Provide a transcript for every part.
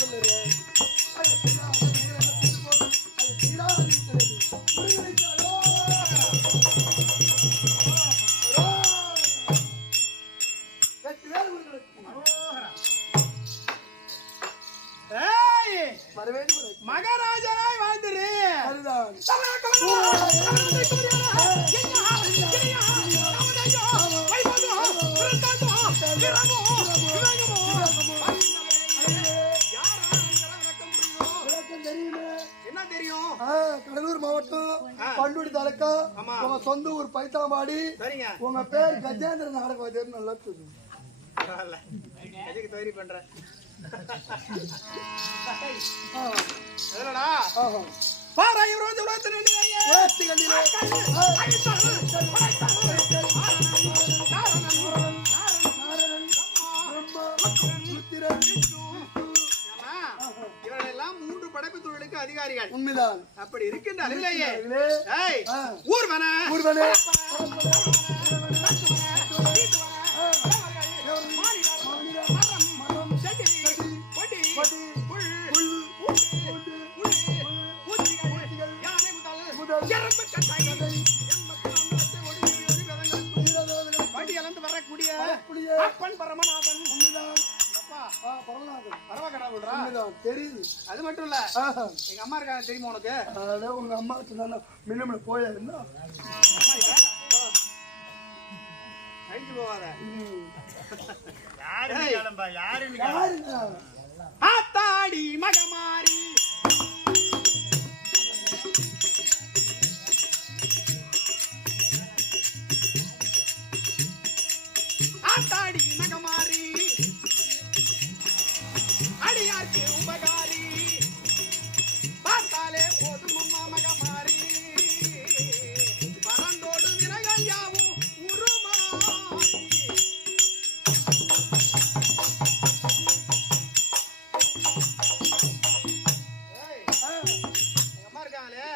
சொல்லுறேன். மகாராஜனாய் வாழ்ந்துரு. என்ன தெரியும்? கடலூர் மாவட்டம் பண்ருட்டி தாலுக்கா, உங்க சொந்த ஊர் பைத்தாம்பாடி. உங்க பேர் கஜேந்திர நாடகவாதியர். நல்லா தெரியும். தயாரி பண்றேன். இவர்களெல்லாம் 3 படைப்பு தொழிலுக்கு அதிகாரிகள். உண்மைதான். அப்படி இருக்கின்ற ஊர்வன வரக்கூடிய அப்பன் பரமநாதன். தெரியுது. அது மட்டும் இல்ல, எங்க அம்மா இருக்காங்க தெரியுமா உனக்கு? உங்க அம்மா மின்ன போயா இருந்தா போவாத. யாரு ஆத்தாடி மகமாரி ஆத்தாடி மகமாரி அடியார்க்கு உபகாரி பார்த்தாலே போதும் அம்மா மகமாரி பறந்தோடு விரகையாவும் உருமாறி. எங்க அம்மா இருக்காங்களே,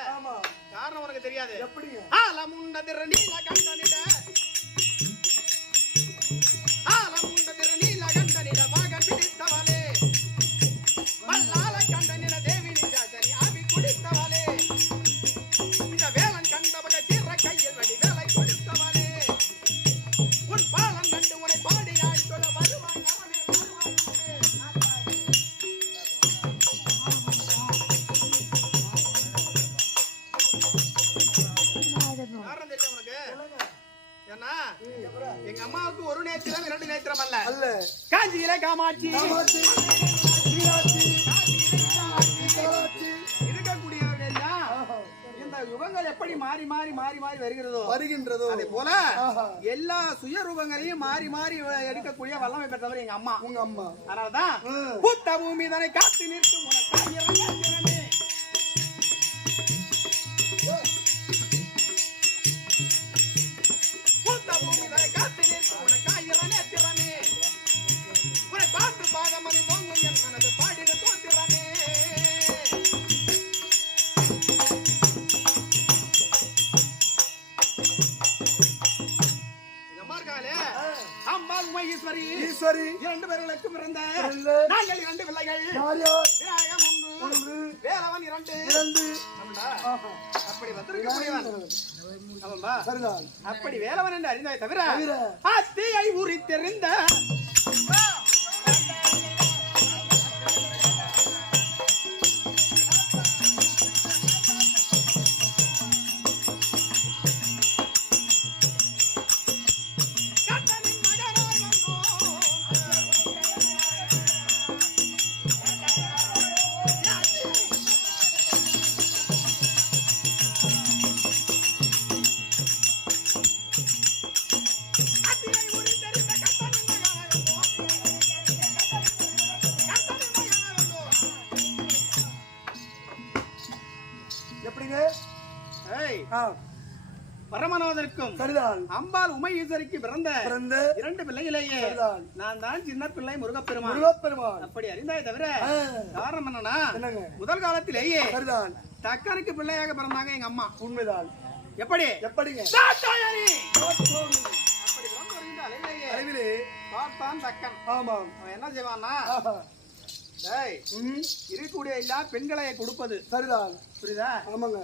காரணம் உனக்கு தெரியாது. எப்படி? ஆலமுண்ட நீல கண்டனிட மகன் பிடித்தவளே வல்லால கண்டனிட தேவி நிஜாசனி ஆவி குடித்தவளே இந்த வேலன் கண்டவக தீர கையில் வடி வேலை கொடுத்தவளே உன் பாலம் கண்டு உனை பாடி ஆடிக்கொள்ள வருவாய். காரணம் தெரியும் உனக்கு? ஏன்னா எங்க அம்மாவுக்கு ஒரு நேத்திரம் 2 நேத்திரம் அல்ல. காஞ்சியில காமாட்சி இருக்கக்கூடியவர்கள் எல்லாம் இந்த யுகங்கள் எப்படி மாறி மாறி மாறி மாறி வருகின்றதோ அதே போல எல்லா சுய ரூபங்களையும் மாறி மாறி எடுக்கக்கூடிய வல்லமை பெற்றவர் எங்க அம்மா. உங்க அம்மா. அதனாலதான் புத்த பூமி தன்னை காத்து நிற்கும் பாட்டு பாதமணி பொங்கும் என் மனது பாடின தோத்திரமே. அம்மா இருக்காளே, அம்பாள் உமையீஸ்வரி 2 பேர்களுக்கு பிறந்த நாங்கள் 2 பிள்ளைகள். விநாயகம் 1, வேலவன் 2. அப்படி வந்திருக்கக்கூடியவன் அப்படி வேலவன் என்று அறிந்தாய் தவிர அத்தியை உரித்தெறிந்த பரமநாதனுக்கும் அம்பாள் உமையீஸ்வரிக்கு பிறந்த 2 பிள்ளைகளையே நான் தான் சின்ன பிள்ளை முருகப்பெருமான். அப்படி அறிந்தாய் தவிர காரணம் என்னன்னா, முதல் காலத்திலேயே தக்கனுக்கு பிள்ளையாக பிறந்தாங்க எங்க அம்மா. உண்மைதான். எப்படி பார்த்தான் தக்கன். அவன் என்ன செய்வான்னா, ஏய், இருக்கக்கூடிய எல்லா பெண்களை கொடுப்பது சரிதான். புரியுதா? ஆமாங்க.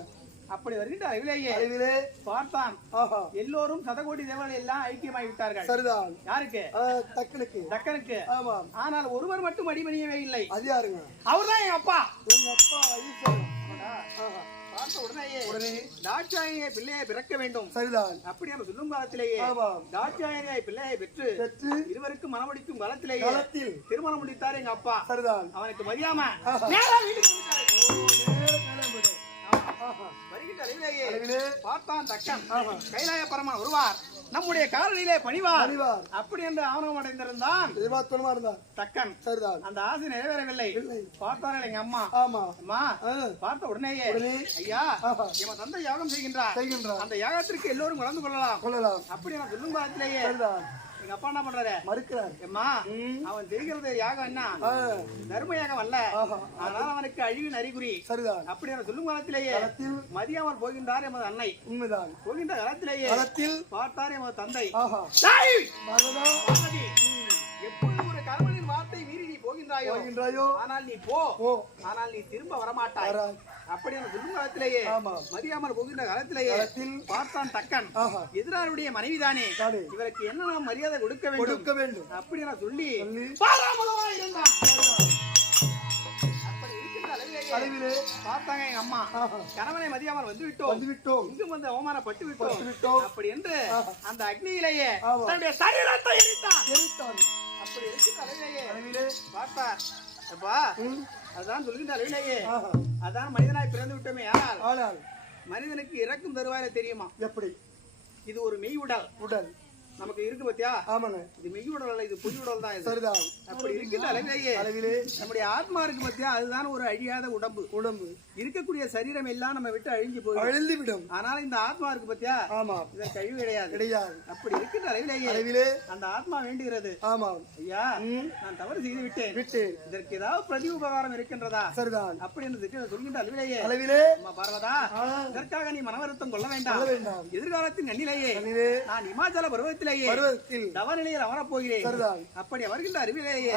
அப்படி வருகின்ற அறிவிலேயே அறிவிலே பார்த்தான் ஆஹா எல்லோரும் சதகோடி தேவர்கள் எல்லாம் ஐக்கியமாகி விட்டார்கள். சரிதான். யாருக்கு? டக்குனுக்கு. தக்கனுக்கு. ஆமாம். ஆனால் ஒருவர் மட்டும் அடிபணியவே இல்லை. அது யாருங்க? அவர்தான் எங்க அப்பா. உங்க அப்பா ஈஸ்வரன். ஆஹா. பார்த்த உடனே உடனே தாட்சாயணியை பிள்ளையை பிறக்க வேண்டும். சரிதான். அப்படி நம்ம சொல்லும் காலத்திலேயே ஆமாம். தாட்சாயணியை பிள்ளையை பெற்று பெற்று இருவருக்கும் மனமுடிக்கும் காலத்திலேயே காலத்தில் திருமணம் முடித்தார் எங்க அப்பா. சரிதான். அவனுக்கு மதியாம ஆஹா. நேரா வீட்டுக்கு வந்துட்டாரு. நேர மேலே போயிடு. ஆஹா. வருகின்ற அறிவிலேயே அறிவிலே பார்த்தான் தக்கன் ஆஹா. கைலாய பரமன் வருவார், நம்முடைய காலனிலே பணிவார் பணிவார். அப்படி என்று ஆணவம் அடைந்திருந்தான் எதிர்பார்த்தோமா இருந்தார். தக்கன். சரிதான். அந்த ஆசை நிறைவேறவில்லை. இல்லை. பார்த்தார்கள் எங்க அம்மா. ஆமா. அம்மா பார்த்த உடனேயே உடனே ஐயா ஆஹா. இவன் தந்தை யாகம் செய்கின்றார், செய்கின்றார். அந்த யாகத்திற்கு எல்லோரும் கலந்து கொள்ளலாம். கொள்ளலாம். அப்படி நான் சொல்லும் காலத்திலேயே சரிதான். எங்க அப்பா என்ன பண்றாரு? மறுக்கிறார். அம்மா அவன் செய்கிறது யாகம் என்ன தர்ம யாகம் அல்ல, ஆஹா. அதனால அவனுக்கு அழிவின் அறிகுறி. சரிதான். அப்படி நான் சொல்லும் காலத்திலேயே களத்தில் மதியாமல் போகின்றார் எமது அன்னை. உண்மைதான். போகின்ற காலத்திலேயே களத்தில் பார்த்தார் எமது தந்தை. ஆஹா. டேய்! மரணா பார்வதி, எப்பொழுது ஒரு கணவனின் வார்த்தை மீறி நீ போகின்றாயோ போகின்றாயோ ஆனால் நீ போ, ஓ ஆனால் நீ திரும்ப வரமாட்டாய். வராய். அப்படி அந்த சொல்லும் காலத்திலேயே ஆமா. மதியாமல் போகின்ற காலத்திலேயே களத்தில் பார்த்தான் தக்கன் ஆஹா. எதிராருடைய மனைவிதானே, தானே. இவருக்கு என்ன நாம் மரியாதை கொடுக்க வேண்டும் கொடுக்க வேண்டும். அப்படி நான் சொல்லி சொல்லி பாராமலமாய் இருந்தான். அப்படி இருக்கின்ற அளவிலேயே அளவிலே பார்த்தாங்க எங்க அம்மா. ஆஹா. கணவனை மதியாமல் வந்து விட்டோம், வந்துவிட்டோம். இங்கும் வந்து அவமானப்பட்டு விட்டோம். விட்டோம். அப்படி என்று ஆஹா. அந்த அக்னியிலேயே ஆமா. தன்னுடைய சரீரத்தை எரித்தான். எரித்தான். அப்படி இருக்கின்ற அளவிலேயே அளவிலே பார்த்தார். அப்பா அதான் சொல்கின்ற அளவிலேயே ஆஹா. அதான் மனிதனாய் பிறந்து விட்டோமே. ஆனால் ஆனால் மனிதனுக்கு இறக்கும் தருவாயில தெரியுமா? எப்படி? இது ஒரு மெய் உடல் உடல் நமக்கு இருக்கு பத்தியா? ஆமாங்க. இது மெய் உடல் அல்ல, இது பொய் உடல் தான். இது சரிதான். அப்படி இருக்கின்ற அளவிலேயே அளவிலே நம்முடைய ஆத்மா இருக்கு பத்தியா, அதுதான் ஒரு அழியாத உடம்பு. உடம்பு இருக்கக்கூடிய சரீரம் எல்லாம் நம்ம விட்டு அழிஞ்சு போயிடும். அழிந்து விடும். ஆனால் இந்த ஆத்மா இருக்கு பத்தியா, ஆமா. இதற்கு அழிவு கிடையாது. கிடையாது. அப்படி இருக்கின்ற அளவிலேயே அளவிலே அந்த ஆத்மா வேண்டுகிறது, ஆமாம். ஐயா நான் தவறு செய்து விட்டேன், விட்டு இதற்கு ஏதாவது பிரதி உபகாரம் இருக்கின்றதா? சரிதான். அப்படி என்று சொல்கின்ற அளவிலேயே அளவிலே அம்மா பார்வதா, இதற்காக நீ மனவருத்தம் கொள்ள வேண்டாம். சொல்ல வேண்டாம். எதிர்காலத்தின் கண்ணிலேயே கண்ணிலே நான் இமாச்சல பருவத்திலேயே பருவத்தில் தவநிலையில் அமரப் போகிறேன். சரிதான். அப்படி வருகின்ற அறிவிலேயே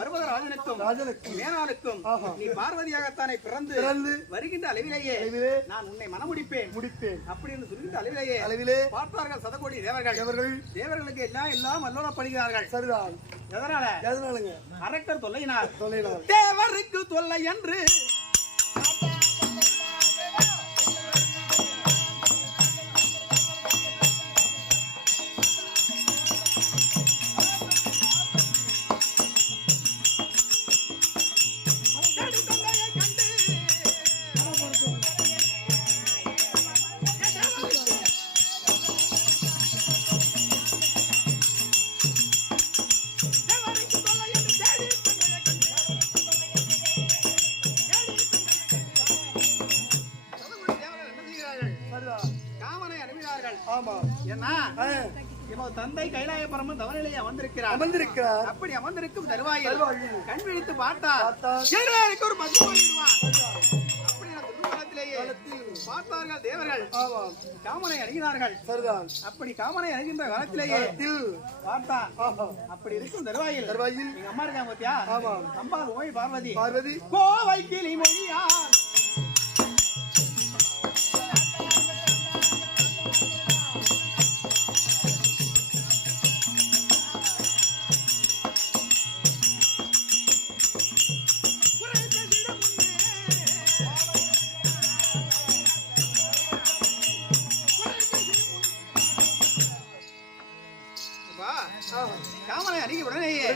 பர்வதராஜனுக்கும் ராஜனுக்கும் மேனானுக்கும் ஆஹா. நீ பார்வதியாகத்தானே பிறந்து பிறந்து வருகின்ற அளவிலேயே அளவிலே நான் உன்னை மனமுடிப்பேன் முடிப்பேன். அப்படி என்று சொல்கின்ற அளவிலேயே அளவிலே பார்த்தார்கள் சதகோடி தேவர்கள். அவர்கள் தேவர்களுக்கு எல்லாம் அல்லோலப்படுகிறார்கள். சரிதான். எதனால? எதனாலங்க? அரக்கர் தொல்லையினார். சொல்லினார். தேவருக்கு தொல்லை என்று சரிதான். காமனை அனுப்பினார்கள். ஆமா. ஏன்னா இவன் தந்தை கைலாய பரமன் தவநிலையை அமர்ந்திருக்கிறார். அமர்ந்திருக்கிறார். அப்படி அமர்ந்திருக்கும் தருவாயில் தருவாயில் கண் விழித்து பார்த்தார். பார்த்தார். எனக்கு ஒரு பசுமை வாங்கிடுவார். அப்படி அந்த துர்காலத்திலேயே பார்த்தார்கள் தேவர்கள். ஆமாம். காமனை அணுகினார்கள். சரிதான். அப்படி காமனை அணுகின்ற காலத்திலேயே பார்த்தான். ஆஹா. அப்படி இருக்கும் தருவாயில் தருவாயில் எங்க அம்மா இருக்காங்க பாத்தியா? ஆமாம். அம்மா ஓய் பார்வதி பார்வதி கோவை கிளி மொழியா காமனை அணுகி உடனேயே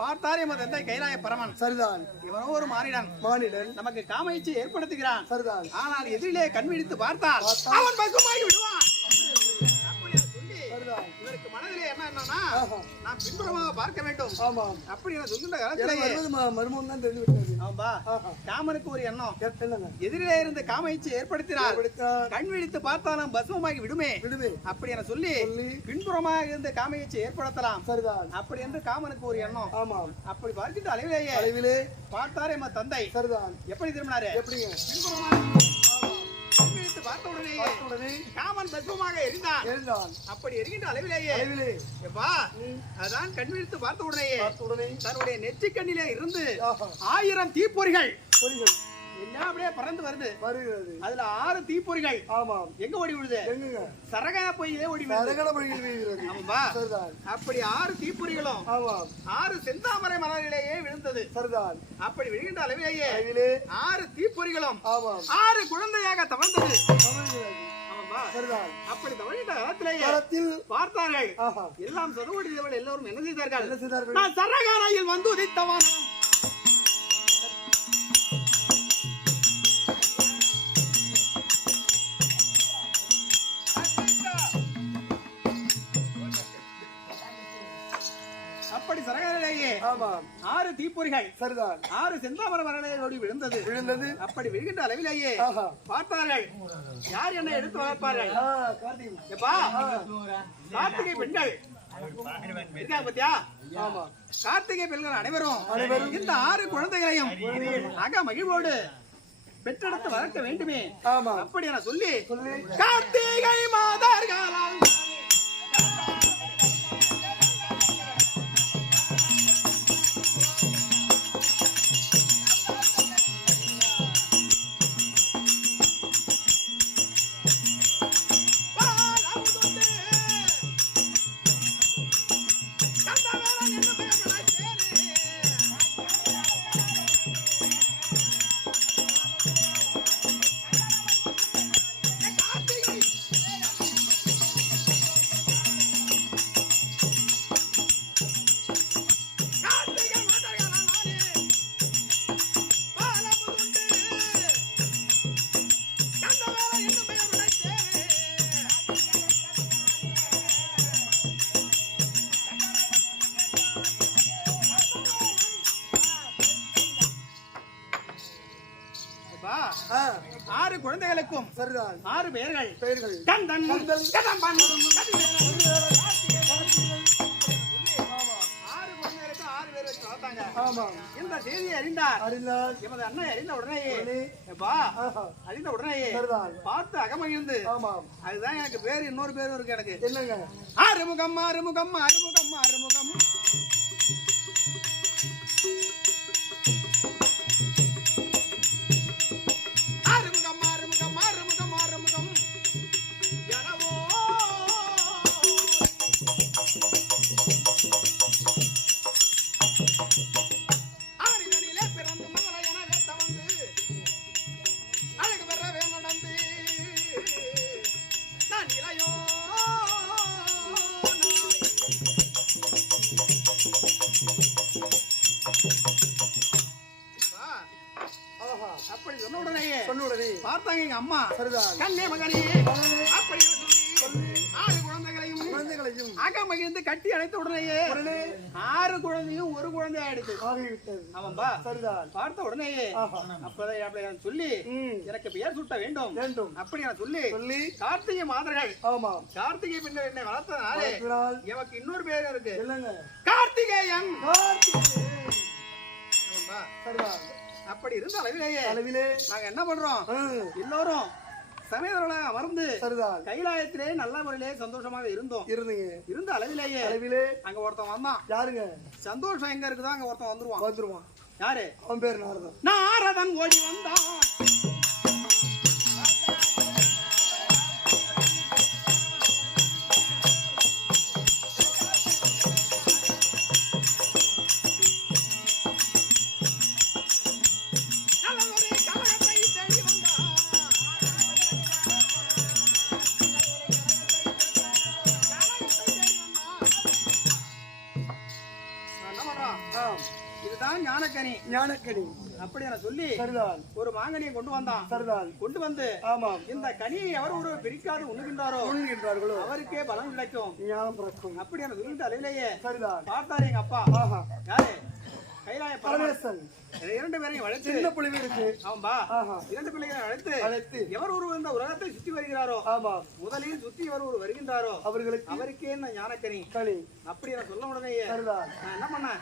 பார்த்தார் எமது தந்தை கைலாய பரமன். சரிதான். இவனோ ஒரு மானிடன். மானிடன் நமக்கு காமயிச்சை ஏற்படுத்துகிறான். சரிதான். ஆனால் எதிரிலே கண் விழித்து பார்த்தால் அவன் பசுமாகி விடுவான். அப்படியா சொல்லி சரிதான். இவருக்கு மனதிலே என்னன்னா ஆஹா. நான் பின்புறமாக பார்க்க வேண்டும். ஆமாம். அப்படி என சொல்கின்ற எனக்கு காலத்திலேயே வருவது மர்மம் தான் தெரிந்து விட்டது. ஆமா ஆஹா. காமனுக்கு ஒரு எண்ணம். என்னங்க? எதிரிலே இருந்து காமயிச்சை ஏற்படுத்தினார். ஏற்படுத்தினார். கண் விழித்து பார்த்தாலும் பசுமாகி விடுமே. விடுவே. அப்படி என சொல்லி பின்புறமாக இருந்து காமயிச்சை ஏற்படுத்தலாம். சரிதான். அப்படி என்று காமனுக்கு ஒரு எண்ணம். ஆமாம். அப்படி பார்க்கின்ற அளவிலேயே அளவிலே பார்த்தாரே எமது தந்தை. சரிதான். எப்படி திரும்பினாரு? எப்படிங்க? பின்புறமாக கண் விழித்து கண்விழித்து பார்த்த உடனே காமன் தத்துவமாக எரிந்தான். அப்படி எரிகின்ற அளவிலேயே எப்பா அதான் கண்விழித்து பார்த்த உடனே தன்னுடைய நெற்றி கண்ணிலே இருந்து 1000 தீப்பொறிகள் எல்லாம் அப்படியே பறந்து வருகிறது. அதுல 6 தீப்பொறிகள் எங்க ஓடி விடுது? சரகண பொய்யிலே ஓடி விடுது. ஆமாம்பா. அப்படி 6 தீப்பொறிகளும் 6 செந்தாமரை மலரிலேயே விழுந்தது. அப்படி விழுகின்ற அளவிலேயே 6 தீப்பொறிகளும் 6 குழந்தையாக தவழ்ந்தது. அப்படி தவழ்கின்ற காலத்திலேயே பார்த்தார்கள். எல்லாம் சதுவடித்தவள் எல்லோரும் என்ன செய்தார்கள்? நான் சரகானையில் வந்து உதித்தவன். அப்படி சரகாரிலேயே 6 தீப்பொறிகள் 6 செந்தாமரை மரங்களை விழுந்தது. அப்படி விழுகின்ற அளவிலேயே பார்த்தார்கள். யார் என்ன எடுத்து வளர்ப்பார்கள்? கார்த்திகை பெண்கள் இருக்காங்க பாத்தியா? கார்த்திகை பெண்கள் அனைவரும் இந்த 6 குழந்தைகளையும் அக மகிழ்வோடு பெற்றெடுத்து வளர்க்க வேண்டுமே. அப்படி என சொல்லி கார்த்திகை மாதர்களால் குழந்தைகளுக்கும் 6 பெயர்கள் கந்தன் கதம்பன் 6 குழந்தைகளுக்கு 6 பேர் வச்சு வளர்த்தாங்க. இந்த செய்தியை அறிந்தார் எமது அண்ணன் அறிந்த உடனே பார்த்து அகமகிழ்ந்து அதுதான் எனக்கு பேர். இன்னொரு பேரும் இருக்கு எனக்கு. என்னங்க? ஆறுமுகம் ஆறுமுகம் ஆறுமுகம் ஆறுமுகம் பார்த்தாங்க எங்க அம்மா. கண்ணே மகனே அப்படி 6 குழந்தைகளையும் அகமகிழ்ந்து கட்டி அடைத்த உடனேயே 6 குழந்தையும் 1 குழந்தை ஆயிடுச்சு. ஆமாம்பா. பார்த்த உடனேயே அப்பதான் சொல்லி எனக்கு பெயர் சூட்ட வேண்டும் அப்படி நான் சொல்லி கார்த்திகை மாதர்கள் கார்த்திகை பின்னர் என்னை வளர்த்ததுனாலே எனக்கு இன்னொரு பேர் இருக்கு. கார்த்திகேயன். அப்படி இருந்த அளவிலே நாங்க என்ன பண்றோம்? எல்லோரும் சமயதர்களாக அமர்ந்து கைலாயத்திலே நல்ல முறையிலே சந்தோஷமாக இருந்த அளவிலேயே அங்க ஒருத்தன் வந்தான். யாருங்க? சந்தோஷம் எங்க இருக்குதோ அங்க ஒருத்தன் வந்துருவான். யாரு? அவன் பேர் நாரதன். நாரதன் ஓடி வந்தான். ஞானக்கனி அப்படி சொல்லி ஒரு மாங்கனியை கொண்டு வந்தான். கொண்டு வந்து இந்த கனியை எவர் ஒரு பிரிக்காது உண்ணுகின்றார்களோ அவருக்கே பலம் கிடைக்கும். அப்படி சொல்லிட்டு அலையிலேயே பார்த்தாரு எங்க அப்பா. யாரு? கைலாய பரமேஸ்வரன். 2 பேரையும் அழைத்து 2 பிள்ளைகளை அழைத்து எவர் ஒரு இந்த உலகத்தை சுத்தி வருகிறாரோ முதலில் சுத்தி எவர் ஒரு வருகின்றாரோ அவருக்கே என்ன ஞானக்கனி அப்படி சொல்ல உடனே நான் என்ன பண்ணேன்?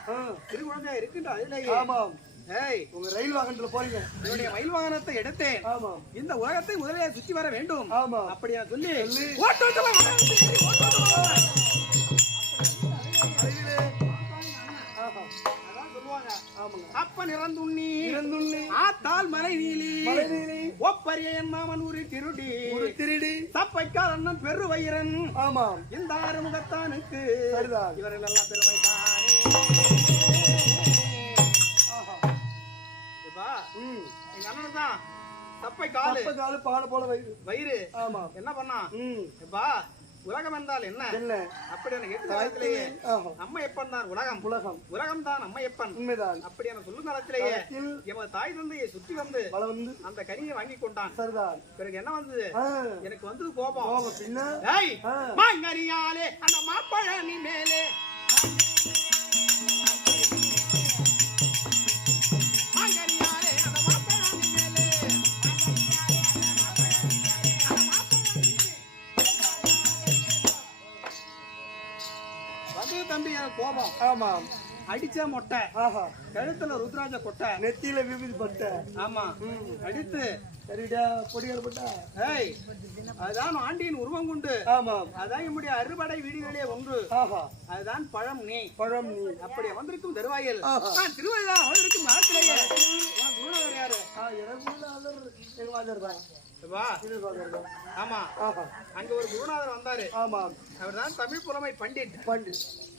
1 குழந்தையா இருக்கின்ற அதிலேயே ஏய் உங்க ரயில் வாகனத்துல போறீங்க. என்னுடைய மயில் வாகனத்தை எடுத்தேன். ஆமா இந்த உலகத்தை முதலிலே சுற்றி வர வேண்டும். ஆமா அப்படியா சொல்லி சொல்லி. ஓட்டோட்டமா வாகனத்தை ஏறி ஓட்டோட்டமா வா. ரயிலே. ஆஹா அதான் சொல்லுவாங்க. ஆமாங்க. அப்பன் இறந்துண்ணி இறந்துள்ளி ஆத்தால் மலை நீலி மலைநீலி ஒப்பரிய என் மாமன் ஒரு திருடி ஒரு திருடி. சப்பைக்கால் அண்ணன் பெரு வயிறன் ஆமாம் இந்த ஆறுமுகத்தானுக்கு சரிதான். இவர்கள் எல்லாம் பெருமைத்தானே. ஆஹா இப்பா ம் எங்க அண்ணன் தான் சப்பை காலு அப்ப காலு பாட போல வயிறு. வயிறு ஆமா என்ன பண்ணா ம் இப்பா உலகம் என்றால் என்ன என்ன அப்படி எனக்கு எட்டு காலத்திலேயே ஆஹா அம்மா எப்பன் தான் உலகம் உலகம் உலகம் தான் அம்மா எப்பன் உண்மைதான். அப்படி என சொல்லும் காலத்திலேயே காலத்தில் எமது தாய் தந்தையை சுற்றி வந்து பல வந்து அந்த கனியை வாங்கி கொண்டான். சரிதான். பிறகு என்ன வந்தது ஆ எனக்கு வந்து கோபம். போக பின்ன ஏய் ஆ மாங்கனியாலே அந்த மாப்பழனி மேலே மாங்கனியாலே அந்த மாப்பழனி மேலே வந்து தம்பி எனக்கு கோபம். ஆமாம் அடிச்ச மொட்டை ஆஹா கழுத்துல ருத்ராஜ கொட்டை. நெத்தியில விபூதி பட்ட. ஆமா அடித்து சரிடா பொடியார் பட்டா. ஏய் அதுதான் ஆண்டியின் உருவம் கொண்டு ஆமாம் அதான் நம்முடைய அறுபடை வீடுகளே ஒன்று. ஆஹா அதுதான் பழம் நீ. பழம் நீ. அப்படி வந்திருக்கும் தருவாயில் ஆஹா. நான் திருவள்ளா வந்திருக்கும் நாட்டிலேயே உன் குருநாதர் யாரு? எனக்குள்ள அதர் எங்க வாதர் தான். வா. இது வாதர் தான். ஆமா ஆஹா அங்க ஒரு குருநாதர் வந்தாரு. ஆமாம் அவர்தான் தமிழ் புலமை பண்டிட். பண்டு.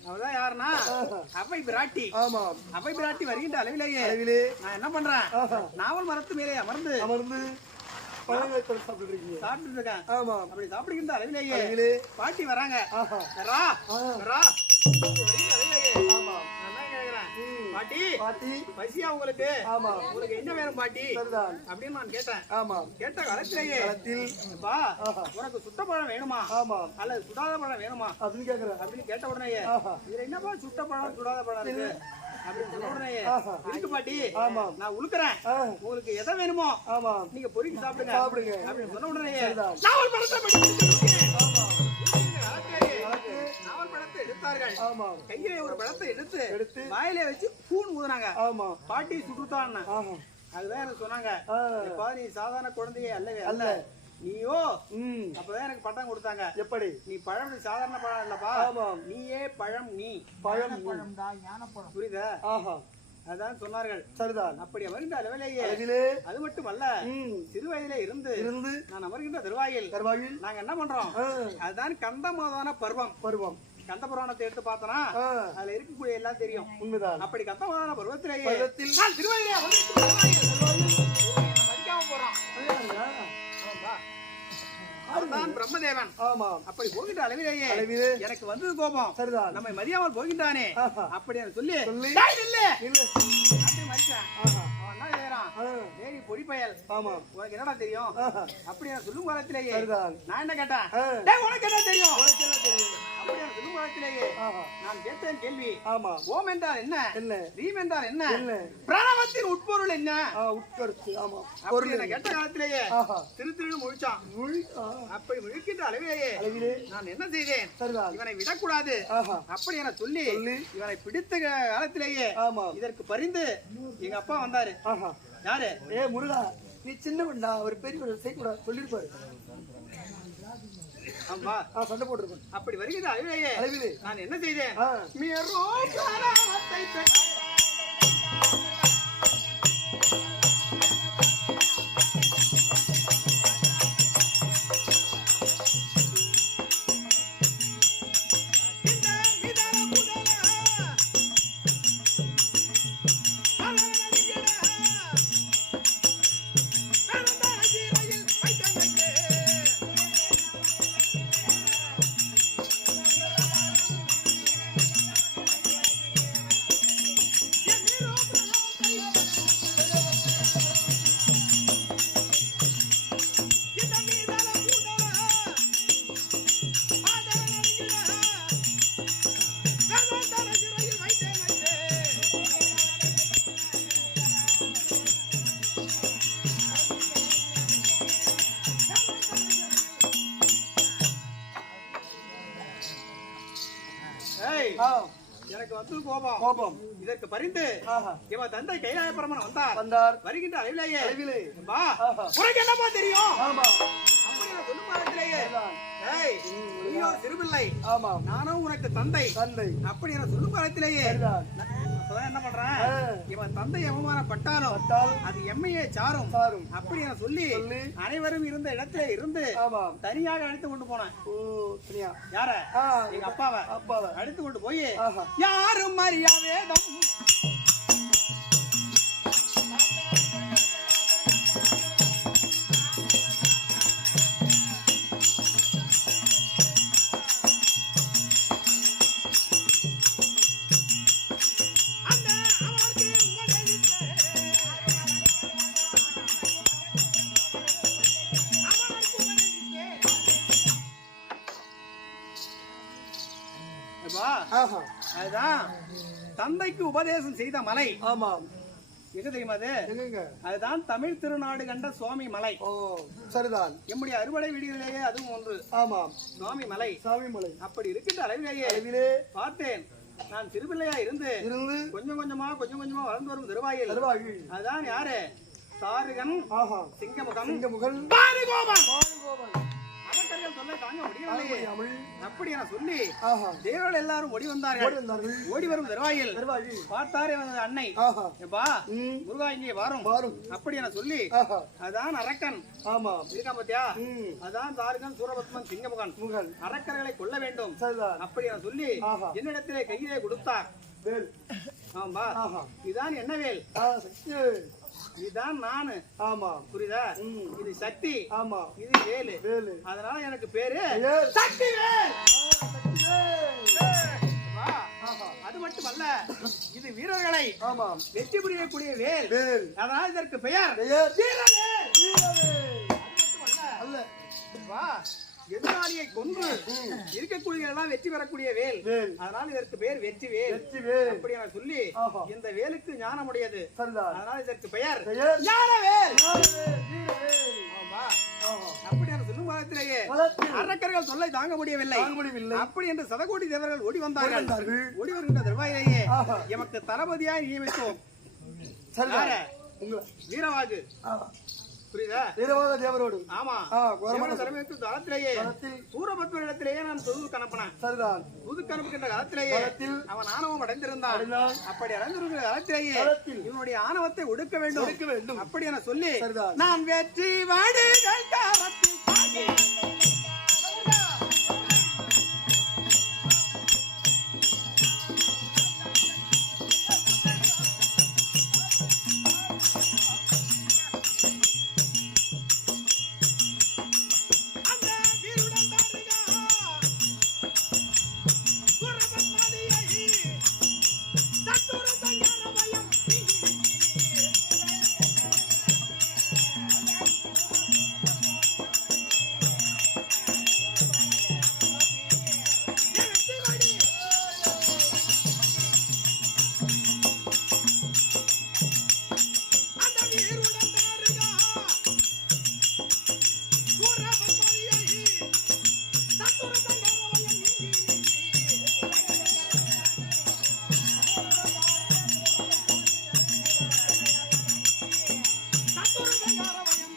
அவர்தான் யாருன்னா ஆஹா. அவை பிராட்டி. ஆமாம் அவை பிராட்டி வருகின்ற அளவிலேயே அளவிலே நான் என்ன பண்றேன் ஆஹா நாவல் மரத்து மேலே அமர்ந்து அமர்ந்து பழங்களை கொண்டு சாப்பிட்டு இருக்கீங்க. சாப்பிட்டு இருக்கேன். ஆமாம் அப்படி சாப்பிடுகின்ற அளவிலேயே அளவிலே பாட்டி வராங்க. ஆஹா வரா ஆ. வரா வருகின்ற அளவிலேயே ஆமாம் நான் தான் கேக்குறேன் ம். பாட்டி பாட்டி பசியா உங்களுக்கு ஆமாம் உங்களுக்கு என்ன வேணும் பாட்டி சரிதான். அப்படின்னு நான் கேட்டேன். ஆமாம் கேட்ட காலத்திலேயே களத்தில் அப்பா ஆஹா உனக்கு சுட்ட பழம் வேணுமா ஆமாம் அல்லது சுடாத பழம் வேணுமா அப்படின்னு கேக்குறேன். அப்படின்னு கேட்ட உடனே ஆஹா இதுல என்னப்பா சுட்ட பழம் சுடாத பழம் இருக்கு அப்படின்னு சொன்ன உடனே ஆஹா. இருக்கு பாட்டி ஆமாம் நான் உழுக்குறேன் ஆ உங்களுக்கு எதை வேணுமோ ஆமாம் நீங்க பொறுக்கி சாப்பிடுங்க சாப்பிடுங்க. அப்படின்னு சொன்ன உடனே சரிதான். நாவல் பழத்தை படிச்சு ஆமாம் காலத்திலேயே நாவல் பழத்தை எடுத்தார்கள். ஆமாம் கையிலே ஒரு பழத்தை எடுத்து எடுத்து வாயிலே வச்சு பூன் ஊதுனாங்க. ஆமாம் பாட்டி சுட்டுத்தான். ஆஹா அதுதான் எனக்கு சொன்னாங்க ஆ எப்பா நீ சாதாரண குழந்தையே அல்லவே அல்ல அல்ல. நீயோ ம் அப்பதான் எனக்கு பட்டம் கொடுத்தாங்க. எப்படி நீ பழம் நீ சாதாரண பழம் இல்லப்பா ஆமாம் நீயே பழம் நீ பழம் புரியுதா ஆஹா அதான் சொன்னார்கள். சரிதான். அப்படி அமர்ந்த அளவிலேயே அதிலே அது மட்டுமல்ல ம் சிறு வயதிலே இருந்து இருந்து நான் அமர்கின்ற தருவாயில் தருவாயில் நாங்க என்ன பண்றோம் ஆ அதுதான் கந்தமாதான பருவம். பருவம் கந்த புராணத்தை எடுத்து பார்த்தனா ஆ அதுல இருக்கக்கூடிய எல்லாம் தெரியும். உண்மைதான். அப்படி கந்தமாதான பருவத்திலேயே பருவத்தில் நான் திருவயிலே அமர்ந்திருக்கும் தருவாயில் என்னை மதிக்காம போறான். ஆமாம்பா. அவன்தான் பிரம்மதேவன். ஆமாம் அப்படி போகின்ற அளவிலேயே அளவிலே எனக்கு வந்தது கோபம். சரிதான். நம்மை மதியாமல் போகின்றானே ஆஹா அப்படி சொல்லி சொல்லி டேய் நில்லு இல்ல அப்படி மதிச்சான். ஆஹா அவன் என்ன செய்யறான் ஆ டேய் பொடி பயல் ஆமாம் உனக்கு என்னடா தெரியும் ஆஹா அப்படி நான் சொல்லும் காலத்திலேயே சரிதான். நான் என்ன கேட்டேன் ஆ டேய் உனக்கு என்ன தெரியும் உனக்கெல்லாம் தெரியும். அப்படி நான் சொல்லும் காலத்திலேயே ஆஹா நான் கேட்டேன் கேள்வி ஆமாம் ஓம் என்றால் என்ன என்ன ரீம் என்றால் என்ன என்ன பிரணவத்தின் உட்பொருள் என்ன உட்கருத்து ஆமாம் அப்படி பொருள் நான் கேட்ட காலத்திலேயே ஆஹா திரு திருன்னு முழிச்சான். மொழி அப்படி முழிக்கின்ற அளவிலேயே அளவிலே நான் என்ன செய்தேன் சரிதான். இவனை விடக்கூடாது ஆஹா அப்படி என சொல்லி சொல்லி இவனை பிடித்த காலத்திலேயே ஆமாம் இதற்கு பரிந்து எங்க அப்பா வந்தாரு. ஆஹா யாரு ஏ முருகா நீ சின்னவன்டா ஒரு பெரியவர் செய்யக்கூடாது சொல்லிருப்பாரு. ஆமா சண்டை போட்டிருப்பேன். அப்படி வருகிற அளவிலேயே அளவிலே நான் என்ன செய்தேன் ஆ மீறோ பிரணவத்தை பெற்ற இந்த மிதன புதன கலனடிகிற கலந்தரகிரையில் வைத்தமைக்கு எனக்கு வந்து கோபம் கோபம் இதற்கு பரிந்து ஆஹா இவன் தந்தை கைலாய பரமன் வந்தார் வருகின்ற அளவிலேயே அளவிலே வா ஆஹா உனக்கு என்னப்பா தெரியும் ஆமா அப்படி நான் சொல்லும் காலத்திலேயே சரிதான். ஏய் நீயோ சிறுபிள்ளை ஆமா நானும் உனக்கு தந்தை தந்தை அப்படி நான் சொல்லும் காலத்திலேயே சரிதான். அப்பதான் என்ன பண்றேன் ஆ. இவன் தந்தை அவமானப்பட்டாலும் பட்டால் அது எம்மையே சாரும் சாரும் அப்படி நான் சொல்லி சொல்லி அனைவரும் இருந்த இடத்துல இருந்து ஆமா தனியாக அழைத்து கொண்டு போனேன் ஓ சரியா யார ஆ எங்க அப்பாவை அப்பாவை அழைத்து கொண்டு போய் ஆஹா யாரும் அறியா வேதம் அந்த அவனுக்கு உபதேசித்தே. அவனுக்கு உபதேசித்தே. அப்பா, ஆஹா அதுதான் தந்தைக்கு உபதேசம் செய்த மலை ஆமா எங்க தெரியுமா அது எங்கங்க அதுதான் தமிழ் திருநாடு கண்ட சுவாமி மலை ஓ சரிதான் நம்முடைய அறுவடை வீடுகளிலேயே அதுவும் ஒன்று ஆமா சுவாமி மலை சாமி மலை அப்படி இருக்கின்ற அளவிலேயே அளவிலே பார்த்தேன் நான் சிறுபிள்ளையா இருந்து இருந்து கொஞ்சம் கொஞ்சமா வளர்ந்து வரும் திருவாயில் தருவாகி அதுதான் யாரு தாருகன் ஆஹா சிங்கமுகம் இங்க முகல் பாருகோபன் பாருகோபன் அவக்கர்கள் சொல்ல தாங்க முடியவில்லையே தமிழ் அப்படி என சொல்லி ஆஹா தேவர்கள் எல்லாரும் ஓடி வந்தார்கள் ஓடி வந்தார்கள் ஓடி வரும் திருவாயில் தருவாகி பார்த்தாரே வந்த அன்னை ஆஹா எப்பா ம் முருகா இங்கே வரும் பாரும் அப்படி என சொல்லி ஆஹா அதான் அரக்கன் ஆமா இருக்கான் பாத்தியா ம் அதான் தாருகன் சூரபத்மன் சிங்கமுகன் முகல் அரக்கர்களை கொல்ல வேண்டும் சரிதான் அப்படி என சொல்லி ஆஹா என்னிடத்திலே கையிலே கொடுத்தார் வேல் ஆமா ஆஹா இதான் என்ன வேல் ஆ சக்தி இதுதான் நானு ஆமா புரியுதா ம் இது சக்தி ஆமா இது வேலு வேலு அதனால எனக்கு பேரு வேல் சக்தி வேல் சக்தி வேல் வா. ஆஹா அது மட்டுமல்ல இது வீரர்களை ஆமா வெற்றி புரியக்கூடிய வேல் வேல் அதனால இதற்கு பெயர் பெயர் வீரவேல் வீரவேல் அது மட்டுமல்ல அல்ல வா எதிராளியை கொன்று இருக்கக்கூடிய எல்லாம் வெற்றி பெறக்கூடிய வேல் வேல் அதனால இதற்கு பேர் வெற்றி வேல் வெற்றி வேல் அப்படி என சொல்லி ஆஹா இந்த வேலுக்கு ஞானம் உடையது சரிதான் அதனால இதற்கு பெயர் பெயர் ஞானவேல் வீரவேல் வீரவேல் ஆமா ஆஹா அப்படி என சொல்லும் காலத்திலேயே வளர்த்து அரக்கர்கள் சொல்லை தாங்க முடியவில்லை தாங்க முடியவில்லை அப்படி என்று சதகோடி தேவர்கள் ஓடி வந்தார்கள் வந்தார்கள். ஓடி வருகின்ற தருவாயிலேயே ஆஹா எமக்கு தளபதியாய் நியமித்தோம் சரிதான் யார? உங்களை வீரவாகு ஆமா புரியுதா வீரவாத தேவரோடு ஆமா கோரமான தலைமைக்கு காலத்திலேயே களத்தில் சூரபத்மனிடத்திலேயே நான் தூது கணப்பினேன் சரிதான் தூது கணப்புகின்ற காலத்திலேயே களத்தில் அவன் ஆணவம் அடைந்திருந்தான் அடைந்தான். அப்படி அடைந்திருக்கிற காலத்திலேயே களத்தில் இவனுடைய ஆணவத்தை ஒடுக்க வேண்டும் ஒடுக்க வேண்டும். அப்படி என சொல்லி சரிதான். நான் வெற்றி வாடுகள் காலத்தில் தாங்கி அந்த வீருடன் தாருகா சூரபத்மனியை தத்துரு தங்கரவயம் அந்த வீருடன் தாருகா சூரபத்மனியை தத்துரு தங்கரவயம் தத்துரு தங்கரவயம்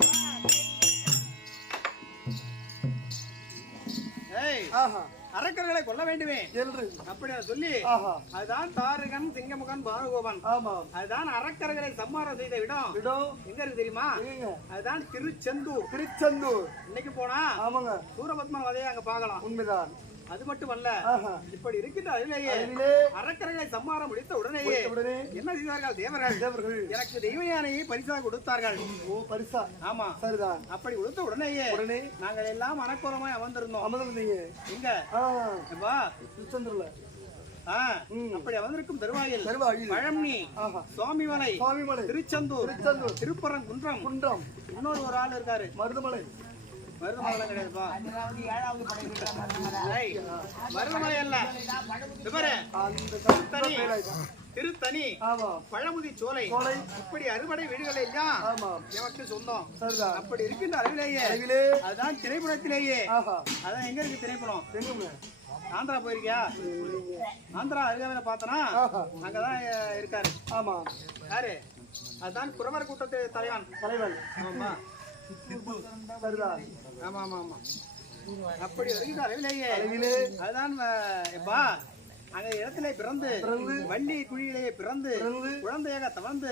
ஏய் ஆஹா அரக்கர்களை கொல்ல வேண்டுமே என்று அப்படி சொல்லி ஆஹா அதுதான் தாரகன் சிங்கமுகன் பானுகோபன் ஆமா அதுதான் அரக்கர்களை சம்மாரம் செய்த இடம் விடோ எங்க இருக்கு தெரியுமா எங்க அதுதான் திருச்செந்தூர் திருச்செந்தூர் இன்னைக்கு போனா ஆமாங்க சூரபத்மன் வதையை அங்க பார்க்கலாம் உண்மைதான் அது மட்டுமல்ல ஆஹா இப்படி இருக்கின்ற அதிலேயே அதிலே அரக்கர்களை சம்மாரம் முடித்த உடனேயே உடனே என்ன செய்தார்கள் தேவர்கள் தேவர்கள் எனக்கு தெய்வ யானையை பரிசாக கொடுத்தார்கள் ஓ பரிசா ஆமா சரிதான் அப்படி கொடுத்த உடனேயே உடனே நாங்கள் எல்லாம் மனக்குறமாய் அமர்ந்திருந்தோம் அமர்ந்தீங்க எங்க ஆ எப்பா? திருச்செந்தூர்ல அப்படி அமர்ந்திருக்கும் தருவாயில் தருவாயில் பழனி ஆஹா சுவாமிமலை சுவாமிமலை திருச்செந்தூர் திருச்செந்தூர் திருப்பரங்குன்றம் குன்றம் இன்னொரு ஒரு ஆள் இருக்காரு மருதமலை மருதமலை கிடையாதுப்பா ஏய், மருதமலை அல்ல இது பாரு, அந்த தனி. பேராயிதான். திருத்தணி ஆமா பழமுதி சோலை சோலை இப்படி அறுபடை வீடுகள் எல்லாம் ஆமா எமக்கு சொந்தம் சரிதான் அப்படி இருக்கின்ற அளவிலேயே அருகிலே அதுதான் திரைப்படத்திலேயே ஆஹா அதான் எங்க இருக்கு திரைப்படம் எங்குங்க ஆந்திரா போயிருக்கியா? ஆந்திரா அருகாமையில பார்த்தனா அங்கதான் இருக்காரு. ஆமா. யாரு? அதான் குறவர் கூட்டத்து தலைவன். ஆமா. சரிதான். ஆமா ஆமா ஆமா. அப்படி வரைக்கும் அளவிலேயே அதுதான் எப்பா அங்க இடத்திலே பிறந்து வள்ளி குழியிலேயே பிறந்து குழந்தையாக தவழ்ந்து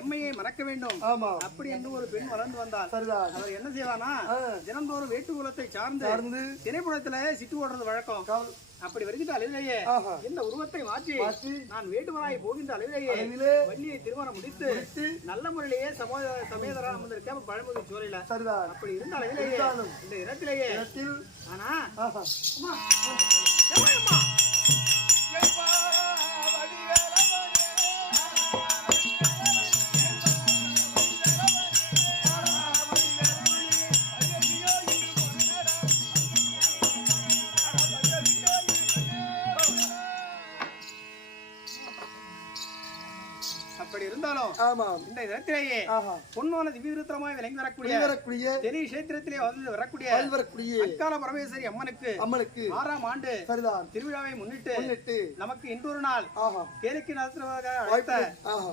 எம்மையை மறக்க வேண்டும் அப்படி என்று ஒரு பெண் வளர்ந்து வந்தார். அவர் என்ன செய்வானா, தினந்தோறும் வேட்டுக்குலத்தை சார்ந்து திரைப்படத்துல சிட்டு ஓடுறது வழக்கம். அப்படி வருகின்ற அளவிலேயே இந்த உருவத்தை மாற்றி நான் வேட்டுவனாய் போகின்ற அளவிலேயே வள்ளியை திருமணம் முடித்து நல்ல முறையிலேயே சமேதரா அமர்ந்திருக்க பழமுதி சோலையில. அப்படி இருந்த அளவிலேயே இந்த இடத்திலேயே ஆனா அப்படி இருந்தாலும் இந்த இடத்திலேயே பொன்னான திவ்யவிருத்தமாய் விளங்கி வரக்கூடிய தெரிய கஷேத்திரத்திலே வரக்கூடிய அக்கால பரமேஸ்வரி அம்மனுக்கு 6ஆம் ஆண்டு திருவிழாவை முன்னிட்டு நமக்கு இன்றொரு நாள் கேளிக்கை நடத்துவதாக அழைத்த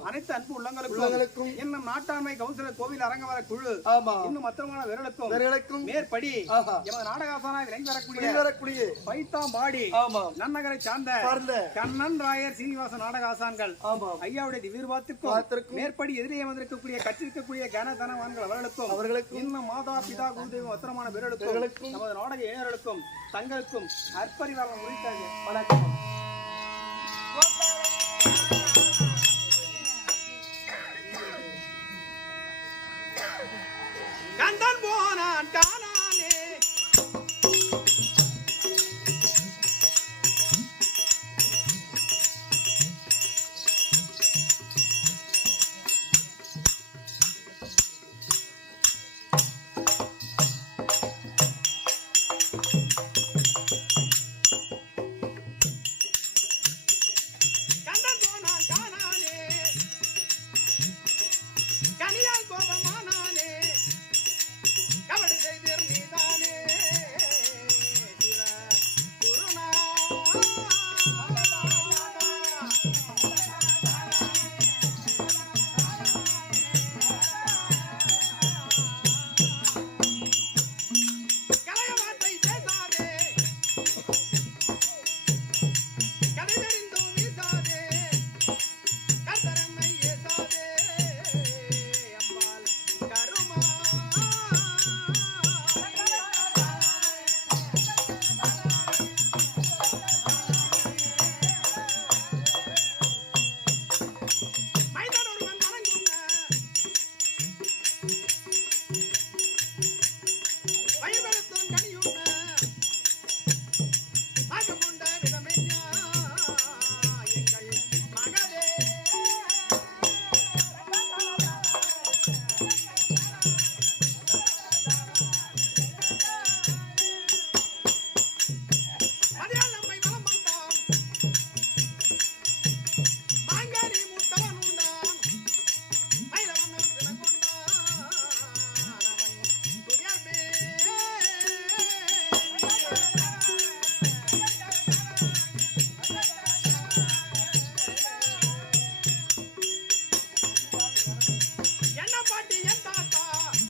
அனைத்து அன்பு உள்ளங்களுக்கும் இன்னும் நாட்டாண்மை கவுன்சிலர் கோவில் அரங்கவர குழு இன்னும் மற்றமான வீரர்களுக்கும் மேற்படி எமது நாடகாசானாய் விளங்கி வரக்கூடிய பைத்தாம் பாடி நன்னகரை சார்ந்த கண்ணன் ராயர் சீனிவாச நாடகாசான்கள் ஐயாவுடைய திவ்யபாத்திற்கும் மேற்படி எதிரே வந்திருக்கக்கூடிய கற்றிருக்கக்கூடிய கனதனவான்கள் அவர்களுக்கும் இன்னும் மாதா பிதா குருதேவம் அத்திரமான வீரர்களுக்கும் நமது நாடக இளைஞர்களுக்கும் தங்களுக்கும் அற்பரிவாரம் முடித்தாங்க. வணக்கம். கந்தன் போனான் காணானே Oh